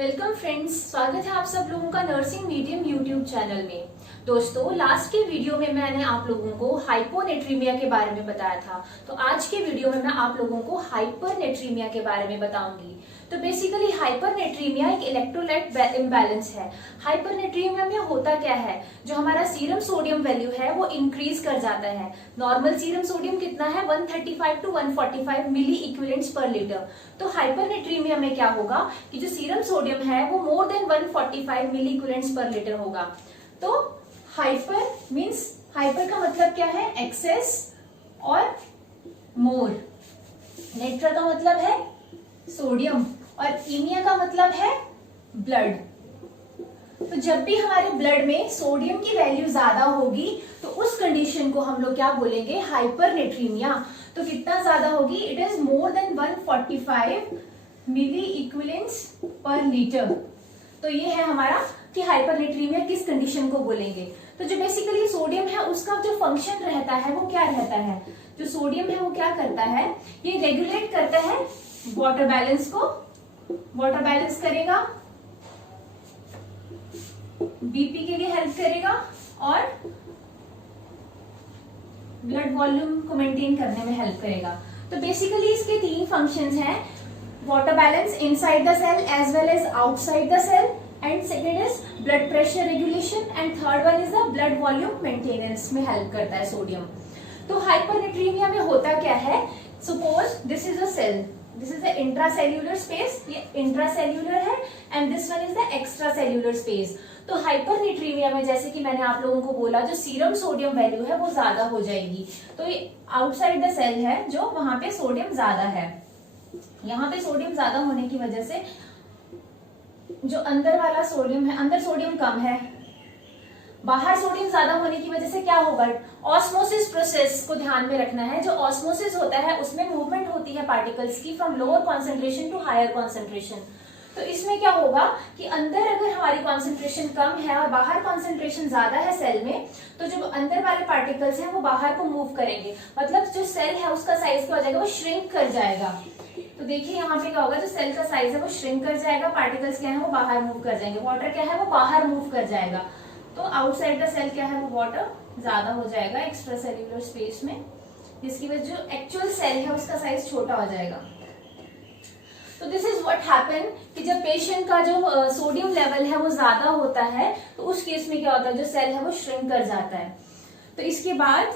Welcome friends, स्वागत है आप सब लोगों का नर्सिंग मीडियम यूट्यूब चैनल में। दोस्तों, लास्ट के वीडियो में मैंने आप लोगों को हाइपोनेट्रीमिया के बारे में बताया था, तो आज के वीडियो में मैं आप लोगों को हाइपरनेट्रीमिया के बारे में बताऊंगी। तो बेसिकली हाइपरनेट्रीमिया एक इलेक्ट्रोलाइट इम्बैलेंस है। हाइपरनेट्रीमिया में होता क्या है, जो हमारा सीरम सोडियम वैल्यू है वो इंक्रीज कर जाता है। नॉर्मल सीरम सोडियम कितना है, 135 to 145 milliequivalents per litre. तो हाइपरनेट्रीमिया में क्या होगा कि जो सीरम सोडियम है वो मोर than 145 milliequivalents per litre होगा। तो हाइपर मीन्स, हाइपर का मतलब क्या है, एक्सेस और मोर। नेट्रा का मतलब है सोडियम और ईमिया का मतलब है ब्लड। तो जब भी हमारे ब्लड में सोडियम की वैल्यू ज्यादा होगी तो उस कंडीशन को हम लोग क्या बोलेंगे, हाइपरनेट्रीमिया। तो कितना ज्यादा होगी, it is more than 145 milliequivalents per litre. तो ये है हमारा कि हाइपरनेट्रीमिया किस कंडीशन को बोलेंगे। तो जो बेसिकली सोडियम है उसका जो फंक्शन रहता है वो क्या रहता है, जो सोडियम है वो क्या करता है, ये रेगुलेट करता है वाटर बैलेंस को, वाटर बैलेंस करेगा, बीपी के लिए हेल्प करेगा और ब्लड वॉल्यूम को मेंटेन करने में हेल्प करेगा। तो बेसिकली इसके तीन फंक्शंस हैं, water balance inside the cell as well as outside the cell, and second is blood pressure regulation, and third one is the blood volume maintenance में help करता है सोडियम। तो हाइपरनेट्रीमिया में होता क्या है, suppose this is a cell, this is the intracellular space, ये intracellular है, and this one is the extracellular space. तो हाइपरनेट्रीमिया में जैसे कि मैंने आप लोगों को बोला, जो सीरम सोडियम वैल्यू है वो ज्यादा हो जाएगी। तो ये आउटसाइड द सेल है जो वहां पे सोडियम ज्यादा है, यहाँ पे सोडियम ज्यादा होने की वजह से जो अंदर वाला सोडियम है, अंदर सोडियम कम है, बाहर सोडियम ज्यादा होने की वजह से क्या होगा, ऑस्मोसिस प्रोसेस को ध्यान में रखना है। जो ऑस्मोसिस होता है उसमें मूवमेंट होती है पार्टिकल्स की from lower concentration to higher concentration. तो इसमें क्या होगा कि अंदर अगर हमारी कॉन्सेंट्रेशन कम है और बाहर कॉन्सेंट्रेशन ज्यादा है सेल में, तो जो अंदर वाले पार्टिकल्स हैं वो बाहर को मूव करेंगे, मतलब जो सेल है उसका साइज क्या हो जाएगा, वो श्रिंक कर जाएगा। तो देखिए यहाँ पे क्या होगा, जो सेल का साइज है वो श्रिंक कर जाएगा, पार्टिकल्स क्या है वो बाहर मूव कर जाएंगे, वाटर क्या है वो बाहर मूव कर जाएगा। तो आउटसाइड द सेल क्या है, वो वाटर ज्यादा हो जाएगा एक्स्ट्रा सेल्यूलर स्पेस में, जिसकी वजह जो एक्चुअल सेल है उसका साइज छोटा हो जाएगा। तो दिस इज व्हाट हैपन कि जब पेशेंट का जो सोडियम लेवल है वो ज्यादा होता है तो उस केस में क्या होता है, जो सेल है वो श्रिंक कर जाता है। तो इसके बाद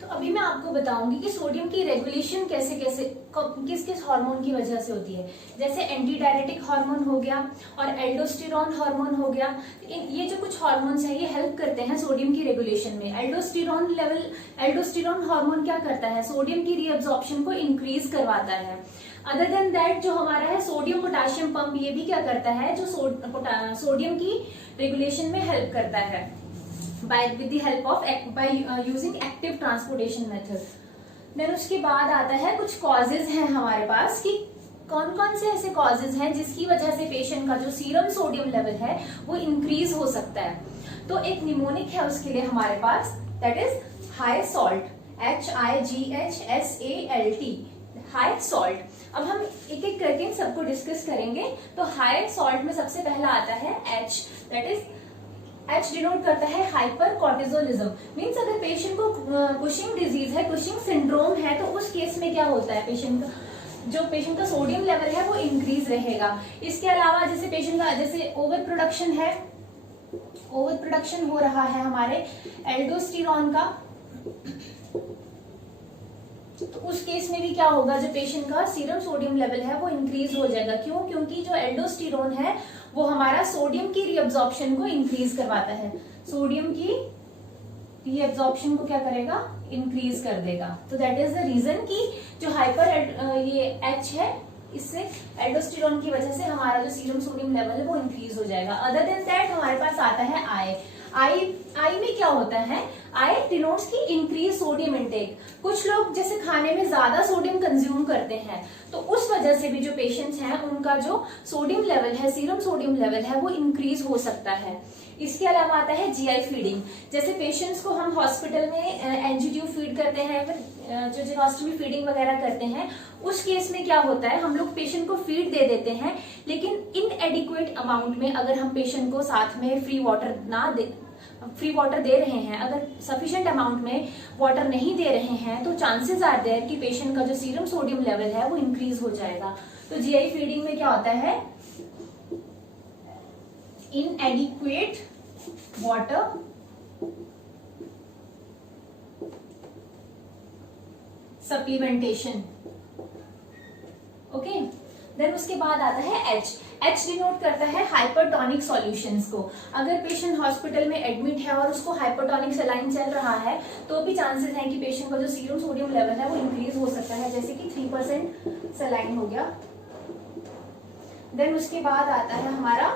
तो अभी मैं आपको बताऊंगी कि सोडियम की रेगुलेशन कैसे कैसे किस किस हार्मोन की वजह से होती है। जैसे एंटी डायरेटिक हार्मोन हो गया और एल्डोस्टेरॉन हार्मोन हो गया। ये जो कुछ हार्मोन्स हैं ये हेल्प करते हैं सोडियम की रेगुलेशन में। एल्डोस्टेरॉन हार्मोन क्या करता है, सोडियम की रीअब्जॉर्प्शन को इंक्रीज करवाता है। अदर देन दैट जो हमारा है सोडियम पोटाशियम पंप, ये भी क्या करता है, जो सोडियम की रेगुलेशन में हेल्प करता है with the help of by using active transportation method। Then उसके बाद आता है कुछ कॉजेज हैं हमारे पास कि कौन कौन से ऐसे कॉजेज हैं जिसकी वजह से पेशेंट का जो सीरम सोडियम लेवल है वो इंक्रीज हो सकता है। तो एक निमोनिक है उसके लिए हमारे पास, that is high salt, HIGHSALT, high salt. अब हम एक एक करके सबको डिस्कस करेंगे। तो हाई सॉल्ट में सबसे पहला आता है H, that is H denote करता है हाइपर कॉर्टिजोलिज्म। मीन्स अगर पेशेंट को कुशिंग डिजीज है, कुशिंग सिंड्रोम है, तो उस केस में क्या होता है, पेशेंट का सोडियम लेवल है वो इंक्रीज रहेगा। इसके अलावा जैसे पेशेंट का जैसे ओवर प्रोडक्शन है, ओवर प्रोडक्शन हो रहा है हमारे एल्डोस्टेरॉन का, तो उस केस में भी क्या होगा, जो पेशेंट का सीरम सोडियम लेवल है वो इंक्रीज हो जाएगा। क्यों, क्योंकि जो एल्डोस्टेरॉन है वो हमारा सोडियम की रीअब्जॉर्प्शन को इंक्रीज करवाता है, सोडियम की रीअब्जॉर्प्शन को क्या करेगा, इंक्रीज कर देगा। तो दैट इज द रीजन कि जो हाइपर ये H है, इससे एल्डोस्टेरॉन की वजह से हमारा जो सीरम सोडियम लेवल है वो इंक्रीज हो जाएगा। अदर देन दैट हमारे पास आता है आई में क्या होता है, आई डिनोट्स की इंक्रीज सोडियम इंटेक। कुछ लोग जैसे खाने में ज्यादा सोडियम कंज्यूम करते हैं, तो उस वजह से भी जो पेशेंट्स हैं उनका जो सोडियम लेवल है, सीरम सोडियम लेवल है वो इंक्रीज हो सकता है। इसके अलावा आता है जीआई फीडिंग। जैसे पेशेंट्स को हम हॉस्पिटल में एनजीट्यू फीड करते हैं, जो जेनोस्टमी फीडिंग वगैरह करते हैं, उस केस में क्या होता है, हम लोग पेशेंट को फीड दे देते हैं, लेकिन इन इनएडिक्वेट अमाउंट में अगर हम पेशेंट को साथ में फ्री वाटर दे रहे हैं, अगर सफिशिएंट अमाउंट में वाटर नहीं दे रहे हैं, तो चांसेस आर देयर कि पेशेंट का जो सीरम सोडियम लेवल है वो इंक्रीज हो जाएगा। तो जीआई फीडिंग में क्या होता है, inadequate water supplementation. Okay, then उसके बाद आता है एच। एच डिनोट करता है हाइपरटोनिक सॉल्यूशंस को। अगर पेशेंट हॉस्पिटल में एडमिट है और उसको हाइपरटोनिक सलाइन चल रहा है, तो भी चांसेस हैं कि पेशेंट का जो सीरम सोडियम लेवल है वो इंक्रीज हो सकता है, जैसे कि 3% सलाइन हो गया। देन उसके बाद आता है हमारा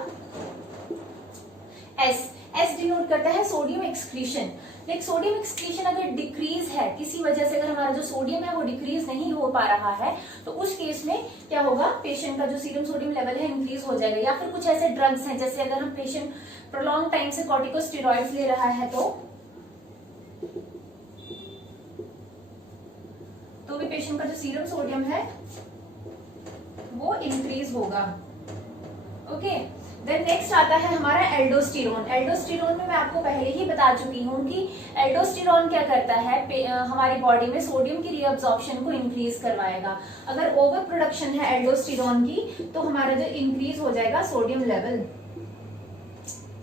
एस। एस डिनोट करता है sodium excretion. Like sodium excretion अगर डिक्रीज है, किसी वजह से अगर हमारा जो सोडियम है वो डिक्रीज नहीं हो पा रहा है, तो उस केस में क्या होगा, पेशेंट का जो सीरम सोडियम लेवल है इंक्रीज हो जाएगा। या फिर कुछ ऐसे ड्रग्स हैं, जैसे अगर हम पेशेंट प्रोलॉन्ग टाइम से कॉर्टिकोस्टेरॉइड्स ले रहा है तो भी पेशेंट का जो सीरम सोडियम है वो इंक्रीज होगा। ओके, देन नेक्स्ट आता है हमारा एल्डोस्टेरोन। एल्डोस्टेरोन में मैं आपको पहले ही बता चुकी हूँ कि एल्डोस्टेरोन क्या करता है, हमारी बॉडी में सोडियम की रीअब्जॉर्प्शन को इंक्रीज करवाएगा। अगर ओवर प्रोडक्शन है एल्डोस्टेरोन की, तो हमारा जो इंक्रीज हो जाएगा सोडियम लेवल।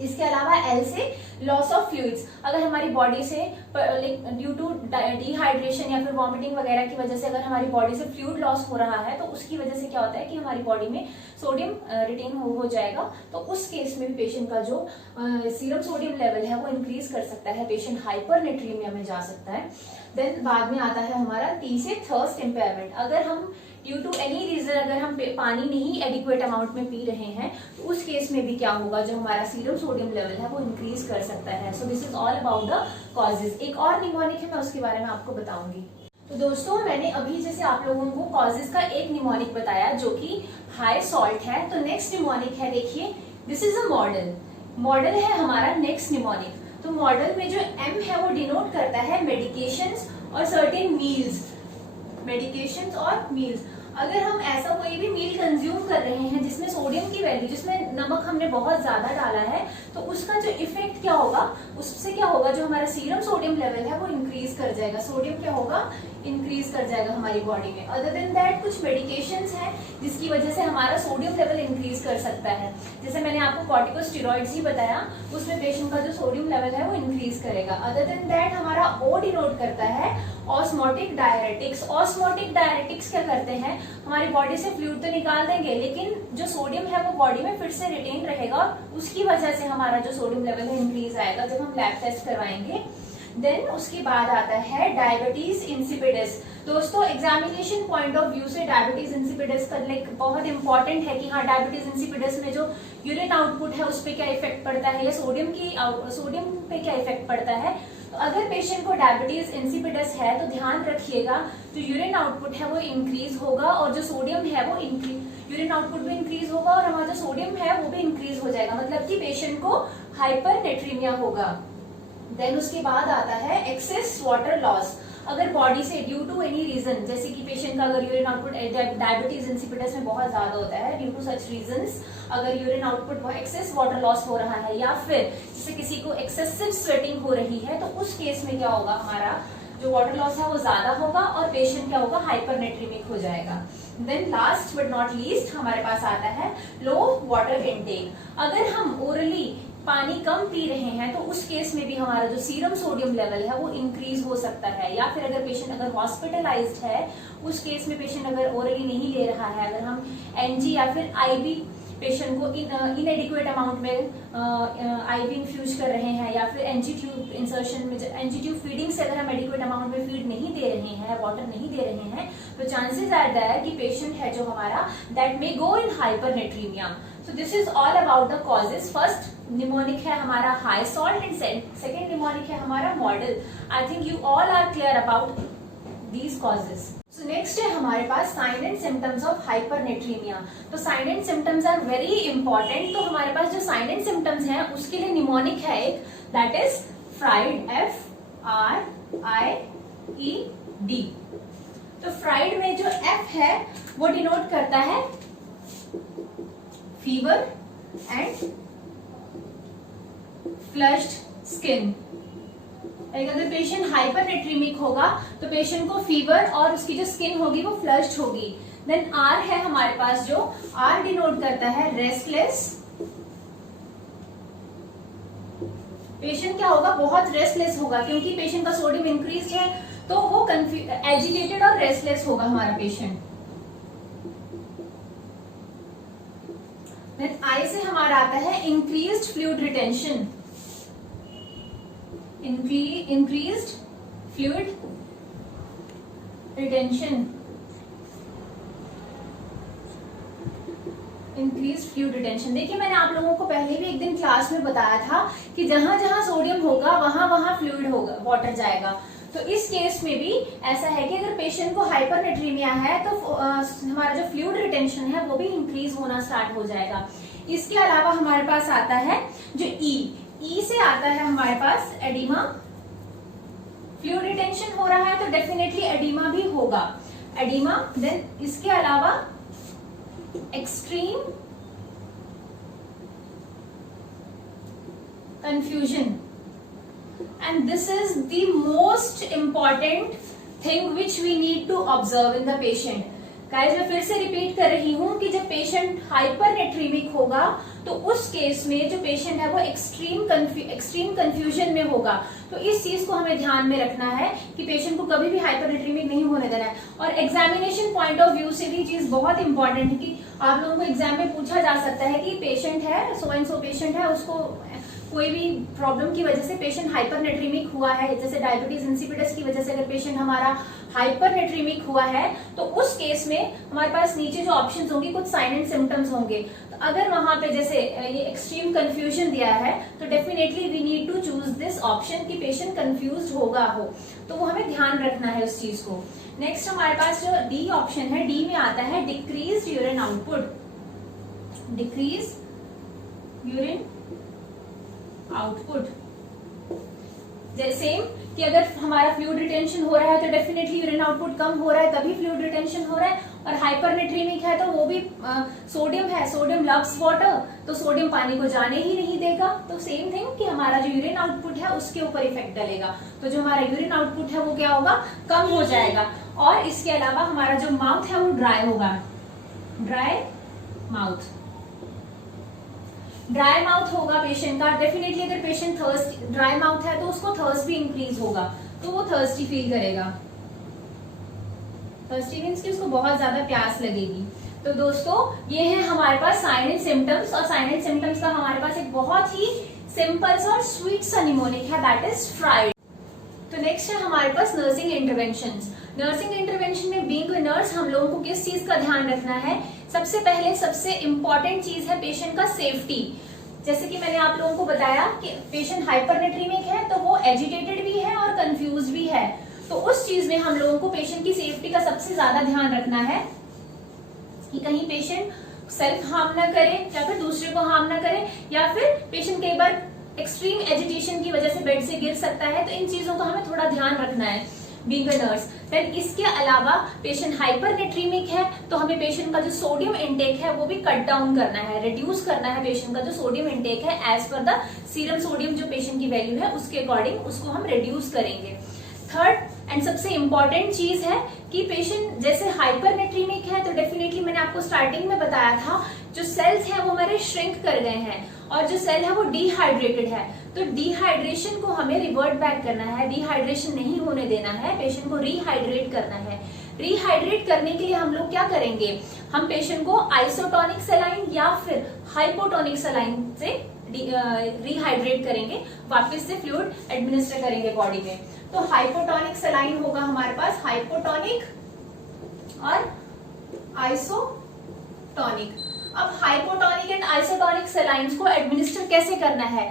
इसके अलावा एल से लॉस ऑफ फ्लूइड्स। अगर हमारी बॉडी से ड्यू टू डिहाइड्रेशन या फिर वॉमिटिंग वगैरह की वजह से अगर हमारी बॉडी से फ्लूइड लॉस हो रहा है, तो उसकी वजह से क्या होता है कि हमारी बॉडी में सोडियम रिटेन हो जाएगा। तो उस केस में भी पेशेंट का जो सीरम सोडियम लेवल है वो इंक्रीज कर सकता है, पेशेंट हाइपरनेट्रीमिया में जा सकता है। देन बाद में आता है हमारा टी से थर्स्ट इम्पेयरमेंट। अगर हम ड्यू टू एनी रीजन अगर हम पानी नहीं एडिक्वेट अमाउंट में पी रहे हैं, तो उस केस में भी क्या होगा, जो हमारा सीरम सोडियम लेवल है वो इंक्रीज कर सकता है। सो this is all about the causes. एक और निमोनिक है, मैं उसके बारे में आपको बताऊंगी। तो दोस्तों, मैंने अभी जैसे आप लोगों को कॉजेज का एक निमोनिक बताया जो कि हाई सॉल्ट है, तो नेक्स्ट निमोनिक है, देखिए this is a model. Model है हमारा नेक्स्ट निमोनिक। तो मॉडल में जो एम है वो डिनोट करता है मेडिकेशंस और सर्टेन मील्स। मेडिकेशंस और मील्स, अगर हम ऐसा कोई भी मील कंज्यूम कर रहे हैं जिसमें सोडियम की वैल्यू, जिसमें नमक हमने बहुत ज्यादा डाला है, तो उसका जो इफेक्ट क्या होगा, उससे क्या होगा, जो हमारा सीरम सोडियम लेवल है वो इंक्रीज कर जाएगा। सोडियम क्या होगा, इंक्रीज कर जाएगा हमारी बॉडी में। अदर देन दैट कुछ मेडिकेशंस हैं जिसकी वजह से हमारा सोडियम लेवल इंक्रीज कर सकता है। जैसे मैंने आपको कॉर्टिकोस्टेरॉइड्स ही बताया, उसमें पेशेंट का जो सोडियम लेवल है वो इंक्रीज करेगा। अदर देन दैट हमारा ओ डिनोट करता है ऑस्मोटिक डायरेटिक्स। ऑस्मोटिक डायरेटिक्स क्या करते हैं, हमारी बॉडी से फ्लूइड तो निकाल देंगे, लेकिन जो सोडियम है वो बॉडी में फिर से रिटेन रहेगा, उसकी वजह से हमारा जो सोडियम लेवल है इंक्रीज आएगा जब हम लैब टेस्ट करवाएंगे। देन उसके बाद आता है डायबिटीज इंसिपिडस। दोस्तों, एग्जामिनेशन पॉइंट ऑफ व्यू से डायबिटीज इंसिपिडस का लाइक बहुत इंपॉर्टेंट है कि हाँ, डायबिटीज इंसिपिडस में जो यूरिन आउटपुट है उस पर क्या इफेक्ट पड़ता है, या सोडियम पे क्या इफेक्ट पड़ता है। तो अगर पेशेंट को डायबिटीज इंसिपिडस है तो ध्यान रखिएगा, जो यूरिन आउटपुट है वो इंक्रीज होगा और जो सोडियम है वो यूरिन आउटपुट भी इंक्रीज होगा और हमारा जो सोडियम है वो भी इंक्रीज हो जाएगा, मतलब कि पेशेंट को हाइपरनेट्रीमिया होगा। देन उसके बाद आता है एक्सेस वाटर लॉस। अगर बॉडी से ड्यू टू एनी रीजन, जैसे कि पेशेंट का अगर यूरिन आउटपुट डायबिटीज इंसिपिडस में बहुत ज्यादा होता है, ड्यू टू सच रीजंस अगर urine output excess water loss हो रहा है, या फिर जैसे किसी को एक्सेसिव स्वेटिंग हो रही है, तो उस केस में क्या होगा, हमारा जो वाटर लॉस है वो ज्यादा होगा और पेशेंट क्या होगा, हाइपरनेट्रीमिक हो जाएगा। Then last but not least हमारे पास आता है लो वाटर इनटेक। अगर हम ओरली पानी कम पी रहे हैं तो उस केस में भी हमारा जो सीरम सोडियम लेवल है वो इंक्रीज हो सकता है। या फिर अगर पेशेंट अगर हॉस्पिटलाइज्ड है, उस केस में पेशेंट अगर ओरली नहीं ले रहा है, अगर हम एनजी या फिर आईवी पेशेंट को इनएडिक्वेट अमाउंट में आईवी इन्फ्यूज कर रहे हैं, या फिर एनजी ट्यूब इंसर्शन में, एनजी ट्यूब फीडिंग से अगर हम एडिक्वेट अमाउंट में फीड नहीं दे रहे हैं, वाटर नहीं दे रहे हैं, तो चांसेस आर देयर कि पेशेंट है जो हमारा that may go in hypernatremia. So this is all about the causes. First mnemonic है हमारा high salt and second mnemonic है हमारा model. I think you all are clear about these causes. So next है हमारे पास sign and symptoms of hypernatremia. तो sign and symptoms are very important. तो हमारे पास जो साइन एंड सिम्टम्स हैं उसके लिए निमोनिक है एक, दैट इज फ्राइड, FRIED। तो फ्राइड में जो F है वो डिनोट करता है फीवर एंड फ्लश्ड स्किन। अगर पेशेंट हाइपरनेट्रीमिक होगा तो पेशेंट को फीवर और उसकी जो स्किन होगी वो फ्लश्ड होगी। देन आर है हमारे पास, जो आर डिनोट करता है रेस्टलेस। पेशेंट क्या होगा, बहुत रेस्टलेस होगा, क्योंकि पेशेंट का सोडियम इंक्रीज है तो वो एजिटेटेड और रेस्टलेस होगा हमारा पेशेंट। देन आई से हमारा आता है increased fluid retention. Increased fluid retention, increase fluid retention. देखिए मैंने आप लोगों को पहले भी एक दिन क्लास में बताया था कि जहां जहां सोडियम होगा वहां वहां फ्लूइड होगा, वाटर जाएगा। तो इस केस में भी ऐसा है कि अगर पेशेंट को हाइपरनेट्रीमिया है तो हमारा जो फ्लूइड रिटेंशन है वो भी इंक्रीज होना स्टार्ट हो जाएगा। इसके अलावा हमारे पास आता है जो ई से आता है हमारे पास एडिमा। फ्लूइड रिटेंशन हो रहा है तो डेफिनेटली एडिमा भी होगा, एडिमा। देन इसके अलावा extreme confusion, and this is the most important thing which we need to observe in the patient. Guys मैं फिर से रिपीट कर रही हूं कि जब पेशेंट हाइपरनेट्रीमिक होगा तो उस केस में जो पेशेंट है वो एक्सट्रीम कंफ्यूजन में होगा। तो इस चीज को हमें ध्यान में रखना है कि पेशेंट को कभी भी हाइपरनेट्रीमिक नहीं होने देना है। और एग्जामिनेशन पॉइंट ऑफ व्यू से भी चीज बहुत इंपॉर्टेंट है कि आप लोगों को एग्जाम में पूछा जा सकता है कि पेशेंट है सो एंड सो पेशेंट है, उसको कोई भी प्रॉब्लम की वजह से पेशेंट हाइपरनेट्रीमिक हुआ है, जैसे डायबिटीज इंसिपिडस की वजह से अगर पेशेंट हमारा हाइपरनेट्रीमिक हुआ है तो उस केस में हमारे पास नीचे जो ऑप्शंस होंगे कुछ साइन एंड सिम्टम्स होंगे। तो अगर वहां पे जैसे ये एक्सट्रीम कंफ्यूजन दिया है तो definitely we need to choose this option कि पेशेंट कंफ्यूज होगा हो, तो वो हमें ध्यान रखना है उस चीज को। नेक्स्ट हमारे पास जो डी ऑप्शन है, डी में आता है decrease urine output. Decrease urine output, जैसे कि अगर हमारा फ्लूइड रिटेंशन हो रहा है तो डेफिनेटली यूरिन आउटपुट कम हो रहा है तभी फ्लूइड रिटेंशन हो रहा है। और हाइपरनेट्रीमिक है तो वो भी सोडियम है, सोडियम लव्स वाटर, तो सोडियम पानी को जाने ही नहीं देगा। तो सेम थिंग कि हमारा जो यूरिन आउटपुट है उसके ऊपर इफेक्ट डालेगा, तो जो हमारा यूरिन आउटपुट है वो क्या होगा, कम हो जाएगा। और इसके अलावा हमारा जो माउथ है वो ड्राई होगा, ड्राई माउथ। ड्राई माउथ होगा पेशेंट का, डेफिनेटली अगर पेशेंट थर्स्ट ड्राई माउथ है तो उसको थर्स्ट भी इंक्रीज होगा, तो वो थर्स्टी फील करेगा। थर्स्टी मीन्स कि उसको बहुत ज्यादा प्यास लगेगी। तो दोस्तों ये है हमारे पास साइन एंड सिम्टम्स, और साइन एंड सिम्टम्स का हमारे पास एक बहुत ही सिंपल सा और स्वीट सा निमोनिक है, दैट इज फ्राइड। तो नेक्स्ट है हमारे पास नर्सिंग इंटरवेंशंस। नर्सिंग इंटरवेंशन में बीइंग अ नर्स हम लोगों को किस चीज का ध्यान रखना है, सबसे पहले सबसे इंपॉर्टेंट चीज है पेशेंट का सेफ्टी। जैसे कि मैंने आप लोगों को बताया कि पेशेंट हाइपरनेट्रीमिक है तो वो एजिटेटेड भी है और कंफ्यूज भी है, तो उस चीज में हम लोगों को पेशेंट की सेफ्टी का सबसे ज्यादा ध्यान रखना है कि कहीं पेशेंट सेल्फ हार्म ना करे या फिर दूसरे को हार्म ना करे, या फिर पेशेंट कई बार एक्सट्रीम एजिटेशन की वजह से बेड से गिर सकता है, तो इन चीजों का हमें थोड़ा ध्यान रखना है बीइंग अ नर्स। देन इसके अलावा पेशेंट हाइपरनेट्रीमिक है तो हमें पेशेंट का जो सोडियम इंटेक है वो भी कट डाउन करना है, रिड्यूस करना है। पेशेंट का जो सोडियम इंटेक है as per the serum sodium जो पेशेंट की वैल्यू है उसके अकॉर्डिंग उसको हम रिड्यूस करेंगे। थर्ड एंड सबसे इंपॉर्टेंट चीज है कि पेशेंट जैसे हाइपरनेट्रीमिक है तो डेफिनेटली मैंने आपको स्टार्टिंग में बताया था जो सेल्स हैं वो हमारे श्रिंक कर गए हैं और जो सेल है वो डिहाइड्रेटेड है, तो डिहाइड्रेशन को हमें रिवर्ट बैक करना है, डिहाइड्रेशन नहीं होने देना है, पेशेंट को रिहाइड्रेट करना है। रिहाइड्रेट करने के लिए हम लोग क्या करेंगे, हम पेशेंट को आइसोटोनिक सलाइन या फिर हाइपोटोनिक सलाइन से रिहाइड्रेट करेंगे, वापस से फ्लूइड एडमिनिस्टर करेंगे बॉडी में। तो हाइपोटोनिक सलाइन होगा हमारे पास, हाइपोटोनिक और आइसोटोनिक। अब हाइपोटोनिक एंड आइसोटोनिक सलाइंस को एडमिनिस्टर कैसे करना है,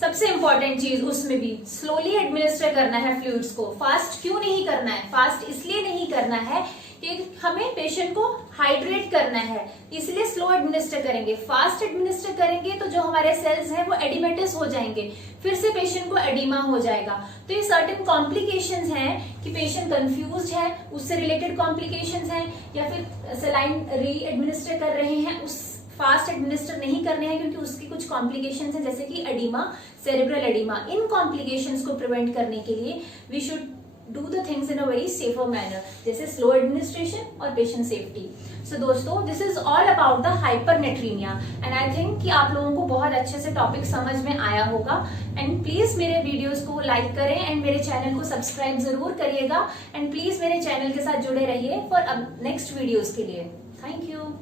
सबसे इंपॉर्टेंट चीज उसमें भी स्लोली एडमिनिस्टर करना है फ्लूइड्स को। फास्ट क्यों नहीं करना है, फास्ट इसलिए नहीं करना है कि हमें पेशेंट को हाइड्रेट करना है, इसलिए स्लो एडमिनिस्टर करेंगे। फास्ट एडमिनिस्टर करेंगे तो जो हमारे सेल्स हैं वो एडिमेटस हो जाएंगे, फिर से पेशेंट को एडिमा हो जाएगा। तो ये सर्टेन कॉम्प्लिकेशंस हैं कि पेशेंट कंफ्यूज्ड है, उससे रिलेटेड कॉम्प्लिकेशंस हैं, या फिर सलाइन री एडमिनिस्टर कर रहे हैं उस फास्ट एडमिनिस्टर नहीं करने हैं क्योंकि उसकी कुछ कॉम्प्लिकेशंस है, जैसे कि एडिमा, सेरेब्रल एडिमा। इन कॉम्प्लिकेशंस को प्रिवेंट करने के लिए we should do the things in a very safer manner, जैसे स्लो एडमिनिस्ट्रेशन और पेशेंट सेफ्टी। सो दोस्तों, this is all about the hypernatremia and I think कि आप लोगों को बहुत अच्छे से टॉपिक समझ में आया होगा। एंड प्लीज मेरे वीडियोस को लाइक करें एंड मेरे चैनल को सब्सक्राइब जरूर करिएगा एंड प्लीज मेरे चैनल के साथ जुड़े रहिए फॉर नेक्स्ट वीडियोस के लिए। Thank you.